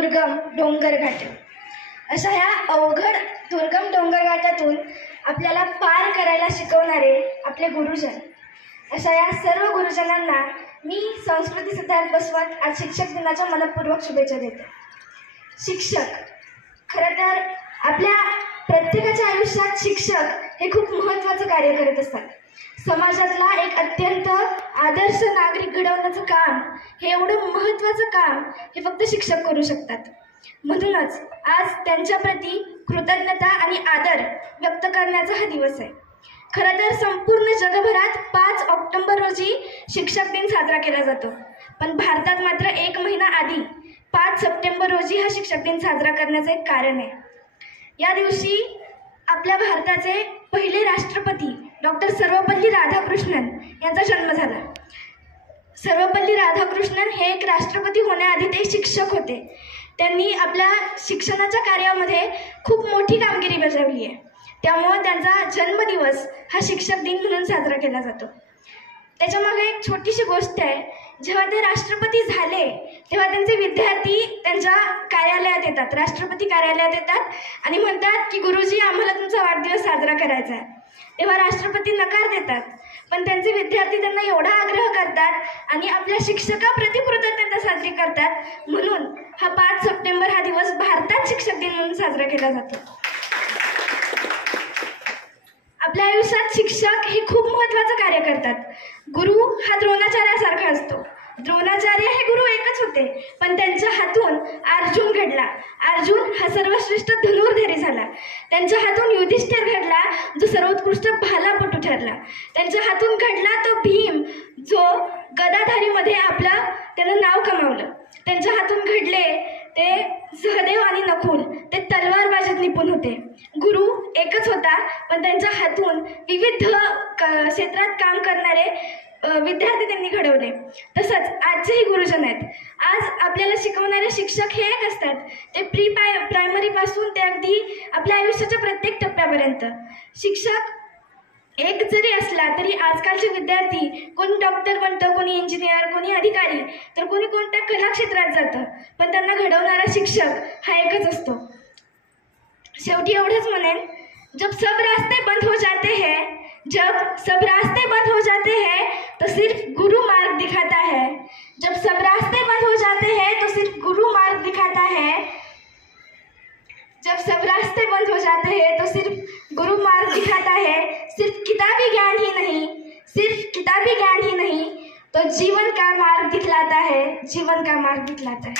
दुर्गम डोंगरघाट. अशा ह्या अवघड दुर्गम डोंगरघाटातून आपल्याला पार करायला शिकवणारे आपले गुरुजन. अशा या सर्व गुरुजनांना मी संस्कृती सिद्धार्थ बसवत आज शिक्षक दिनाच्या मनपूर्वक शुभेच्छा देते. शिक्षक खरं तर आपल्या प्रत्येकाच्या आयुष्यात शिक्षक हे खूप महत्त्वाचं कार्य करत असतात. समाजातला एक अत्यंत आदर्श नागरिक घडवण्याचं काम, हे एवढं महत्त्वाचं काम हे फक्त शिक्षक करू शकतात. म्हणूनच आज त्यांच्याप्रती कृतज्ञता आणि आदर व्यक्त करण्याचा हा दिवस आहे. खरं तर संपूर्ण जगभरात 5 ऑक्टोबर रोजी शिक्षक दिन साजरा केला जातो, पण भारतात मात्र 1 महिना आधी 5 सप्टेंबर रोजी हा शिक्षक दिन साजरा करण्याचं एक कारण आहे. या दिवशी आपल्या भारताचे पहिले राष्ट्रपती डॉक्टर सर्वपल्ली राधाकृष्णन यांचा जन्म झाला. सर्वपल्ली राधाकृष्णन हे एक राष्ट्रपती होण्याआधी ते शिक्षक होते. त्यांनी आपल्या शिक्षणाच्या कार्यामध्ये खूप मोठी कामगिरी बजावली आहे. त्यामुळे त्यांचा जन्मदिवस हा शिक्षक दिन म्हणून साजरा केला जातो. त्याच्यामागे एक छोटीशी गोष्ट आहे. जेव्हा ते राष्ट्रपती झाले तेव्हा त्यांचे विद्यार्थी त्यांच्या कार्यालयात येतात, राष्ट्रपती कार्यालयात येतात आणि म्हणतात की गुरुजी, आम्हाला तुमचा वाढदिवस साजरा करायचा आहे. तेव्हा राष्ट्रपती नकार देतात, पण त्यांचे विद्यार्थी त्यांना एवढा आग्रह करतात आणि आपल्या शिक्षकाप्रती कृतज्ञता साजरी करतात. म्हणून हा 5 सप्टेंबर हा दिवस भारतात शिक्षक दिन म्हणून साजरा केला जातो. आपल्या आयुष्यात शिक्षक हे खूप महत्त्वाचं कार्य करतात. गुरु हा द्रोणाचार्यासारखा असतो. द्रोणाचार्य हे गुरु एकच होते, पण त्यांच्या हातून अर्जुन घडला. अर्जुन हा सर्वश्रेष्ठ धनुर्धारी झाला. त्यांच्या हातून युधिष्ठिर घडला, जो सर्वोत्कृष्ट भालापटू ठरला. त्यांच्या हातून घडला तो भीम, जो गदाधारीमध्ये त्यानं नाव कमावलं. त्यांच्या हातून घडले ते सहदेव आणि नकुल, ते तलवारबाजीत निपुण होते. गुरु एकच होता, पण त्यांच्या हातून विविध क्षेत्रात काम करणारे विद्यार्थी त्यांनी घडवले. तसंच आजचेही गुरुजन आहेत. आज आपल्याला शिकवणारे शिक्षक हे एक असतात. ते प्रायमरी पासून ते अगदी आपल्या आयुष्याच्या प्रत्येक टप्प्यापर्यंत. शिक्षक एक जरी असला तरी आजकालचे विद्यार्थी कोणी डॉक्टर बनतं, कोणी इंजिनियर, कोणी अधिकारी, तर कोणी कोणत्या कला क्षेत्रात जातं, पण त्यांना घडवणारा शिक्षक हा एकच असतो. शेवटी एवढंच म्हणेन, जब सब रास्ते बंद हो जाते हैं, जब सब रास्ते बंद हो जाते हैं तो सिर्फ गुरु मार्ग दिखाता है. जब सब रास्ते बंद हो जाते हैं तो सिर्फ गुरु मार्ग दिखाता है. जब सब रास्ते बंद हो जाते हैं तो सिर्फ गुरु मार्ग दिखाता है. सिर्फ किताबी ज्ञान ही नहीं, सिर्फ किताबी ज्ञान ही नहीं, तो जीवन का मार्ग दिखलाता है, जीवन का मार्ग दिखलाता है.